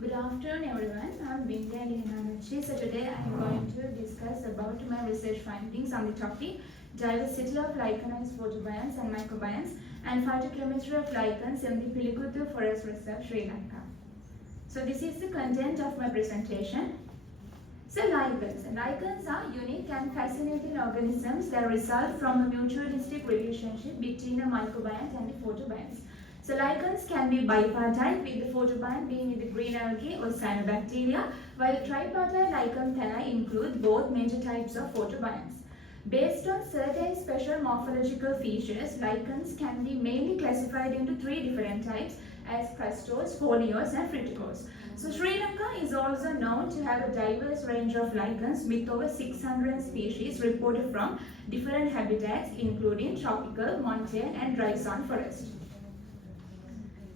Good afternoon everyone, I am Vindya Liyanarachchi. So today I am going to discuss about my research findings on the topic diversity of lichenized photobionts and mycobionts and phytochemistry of lichens in the Pilikuththuwa Forest Reserve, Sri Lanka. So this is the content of my presentation. So lichens are unique and fascinating organisms that result from a mutualistic relationship between the mycobiont and the photobionts. So lichens can be bipartite, with the photobiont being with the green algae or cyanobacteria, while tripartite lichen thalli include both major types of photobionts. Based on certain special morphological features, lichens can be mainly classified into three different types as clusters, folios and friticos. So Sri Lanka is also known to have a diverse range of lichens with over 600 species reported from different habitats including tropical, montane and dry zone forest.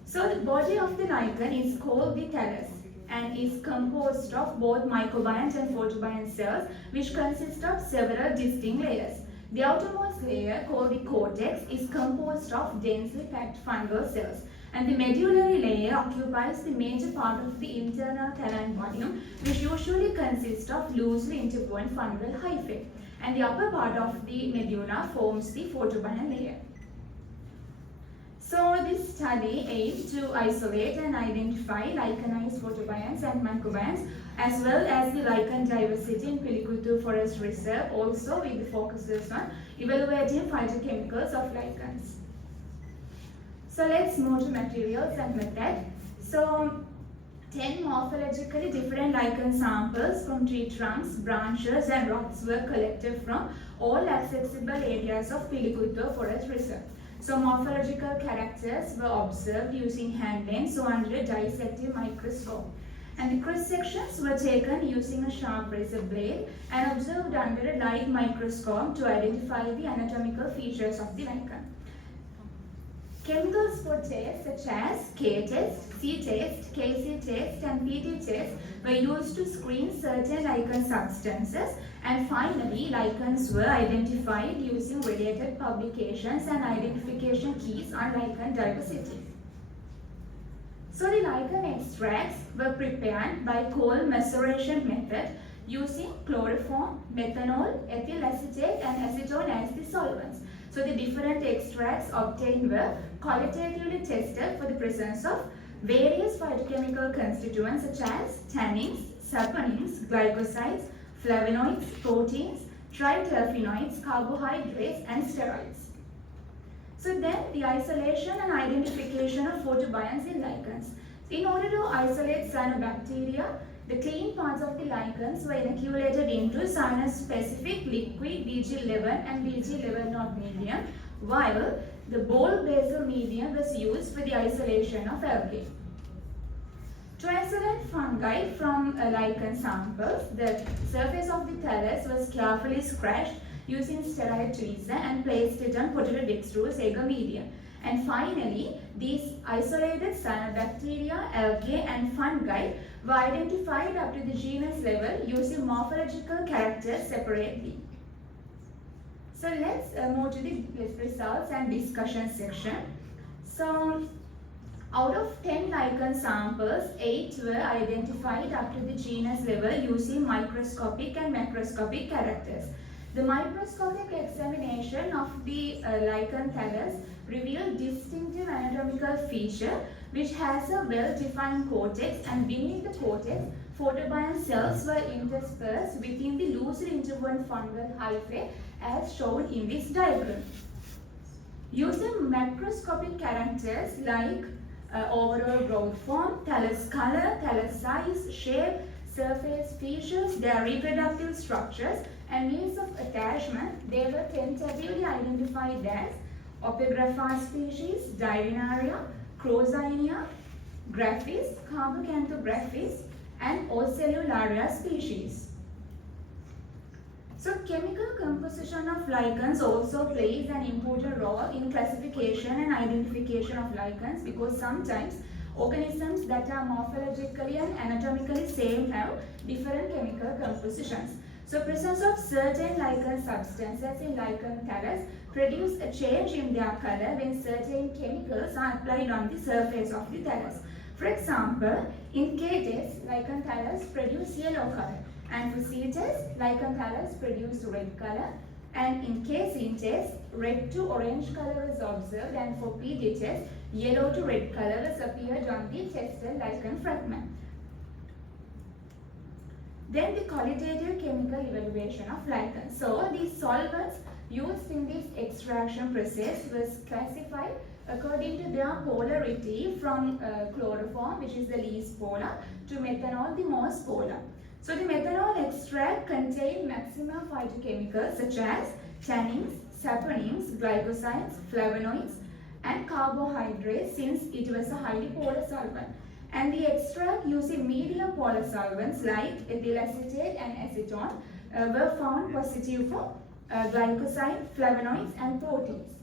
So the body of the lichen is called the thallus and is composed of both mycobiont and photobiont cells, which consist of several distinct layers. The outermost layer, called the cortex, is composed of densely packed fungal cells, and the medullary layer occupies the major part of the internal thalline volume, which usually consists of loosely interwoven fungal hyphae, and the upper part of the medulla forms the photobiont layer. So this study aims to isolate and identify lichenized photobionts and mycobionts as well as the lichen diversity in Pilikuththuwa Forest Reserve, also with the focuses on evaluating phytochemicals of lichens. So let's move to materials and method. So 10 morphologically different lichen samples from tree trunks, branches and rocks were collected from all accessible areas of Pilikuththuwa Forest Reserve. So morphological characters were observed using hand lens or under a dissecting microscope. And the cross sections were taken using a sharp razor blade and observed under a light microscope to identify the anatomical features of the lichen. Chemicals for tests such as K-test, C-test, KC-test and PT-test were used to screen certain lichen substances, and finally lichens were identified using related publications and identification keys on lichen diversity. So the lichen extracts were prepared by cold maceration method using chloroform, methanol, ethyl acetate and acetone as the solvents. So the different extracts obtained were qualitatively tested for the presence of various phytochemical constituents such as tannins, saponins, glycosides, flavonoids, proteins, triterpenoids, carbohydrates and steroids. So then the isolation and identification of photobionts in lichens. In order to isolate cyanobacteria, the clean parts of the lichens were inoculated into cyanus-specific liquid BG11 and BG11 medium, while the ball basal medium was used for the isolation of algae. To isolate fungi from lichen samples, the surface of the thallus was carefully scratched using sterile tweezer and placed it on potodextrose agar medium. And finally, these isolated cyanobacteria, algae and fungi were identified up to the genus level using morphological characters separately. So let's move to the results and discussion section. So out of 10 lichen samples, 8 were identified up to the genus level using microscopic and macroscopic characters. The microscopic examination of the lichen thallus revealed distinctive anatomical feature which has a well-defined cortex, and beneath the cortex, photobiont cells were interspersed within the loosely interwoven fungal hyphae as shown in this diagram. Using macroscopic characters like overall growth form, thallus color, thallus size, shape, surface features, their reproductive structures and means of attachment, they were tentatively identified as Ophiographa species, Divinaria, Crosinia, Graphis, Carbocanthographies and Ocellularia species. So chemical composition of lichens also plays an important role in classification and identification of lichens, because sometimes organisms that are morphologically and anatomically same have different chemical compositions. So presence of certain lichen substances in lichen thallus produce a change in their color when certain chemicals are applied on the surface of the thallus. For example, in K test, lichen thallus produce yellow color, and for C test, lichen thallus produce red color, and in K scene test, red to orange color is observed, and for PD test, yellow to red color is appeared on the tested lichen fragment. Then the qualitative chemical evaluation of lichen. So the solvents used in this extraction process was classified according to their polarity from chloroform, which is the least polar, to methanol, the most polar. So the methanol extract contained maximum phytochemicals such as tannins, saponins, glycosides, flavonoids and carbohydrates, since it was a highly polar solvent. And the extract using medium polar solvents like ethyl acetate and acetone were found positive for glycoside, flavonoids and proteins.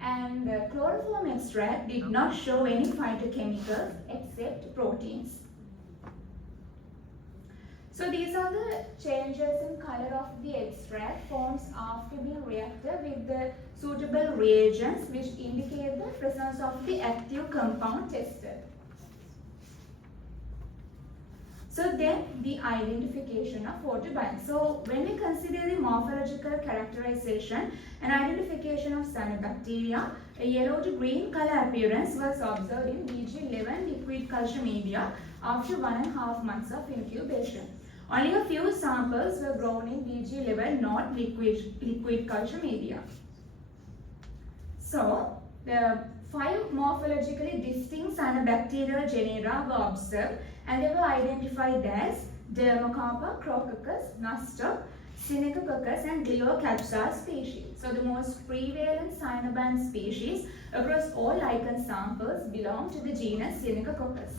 And chloroform extract did not show any phytochemicals except proteins. So these are the changes in color of the extract forms after being reacted with the suitable reagents which indicate the presence of the active compound tested. So then the identification of photobionts. So when we consider the morphological characterization and identification of cyanobacteria, a yellow to green color appearance was observed in BG11 liquid culture media after 1.5 months of incubation. Only a few samples were grown in BG11 not liquid culture media. So the 5 morphologically distinct cyanobacterial genera were observed, and they were identified as Dermocarpa, Crococcus, Nostoc, Synechococcus and Glyocapsar species. So the most prevalent cyanobant species across all lichen samples belong to the genus Synechococcus.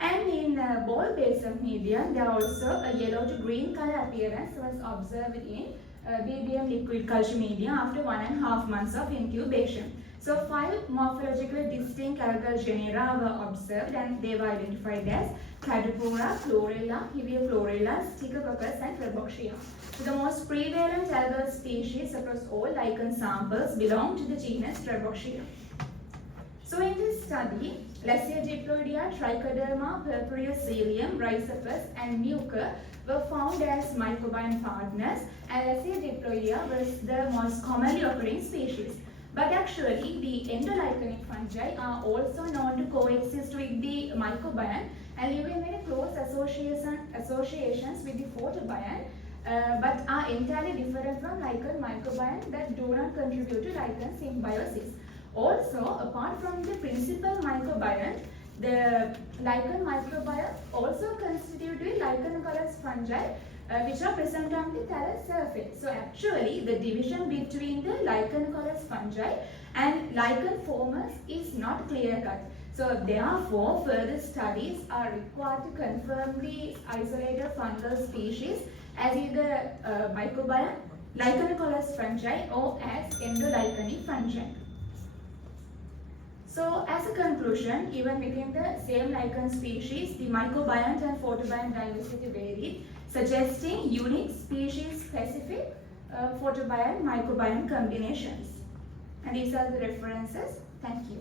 And in ball-basal medium, there also a yellow to green color appearance was observed in BBM liquid culture media after 1.5 months of incubation. So 5 morphologically distinct algal genera were observed, and they were identified as Cadopora, Chlorella, Hevia-chlorella, Stichococcus and Reboxia. So the most prevalent algal species across all lichen samples belong to the genus Reboxia. So in this study, Lasiya diploidea, Trichoderma, Purpureus cilium, Rhizopus and Mucor were found as mycobiont partners, and Lasiya diploidea was the most commonly occurring species. But actually, the endolichenic fungi are also known to coexist with the mycobiont and live in very close associations with the photobiont, but are entirely different from lichen mycobiont that do not contribute to lichen symbiosis. Also, apart from the principal mycobiont, the lichen microbiome also constitute lichenicolous fungi which are present on the thallus surface. So actually the division between the lichenicolous fungi and lichen formers is not clear cut. So therefore further studies are required to confirm the isolated fungal species as either mycobiont, lichenicolous fungi or as endolichenic fungi. So as a conclusion, even within the same lichen species, the mycobiont and photobiont diversity varied, suggesting unique species-specific photobiont-mycobiont combinations. And these are the references. Thank you.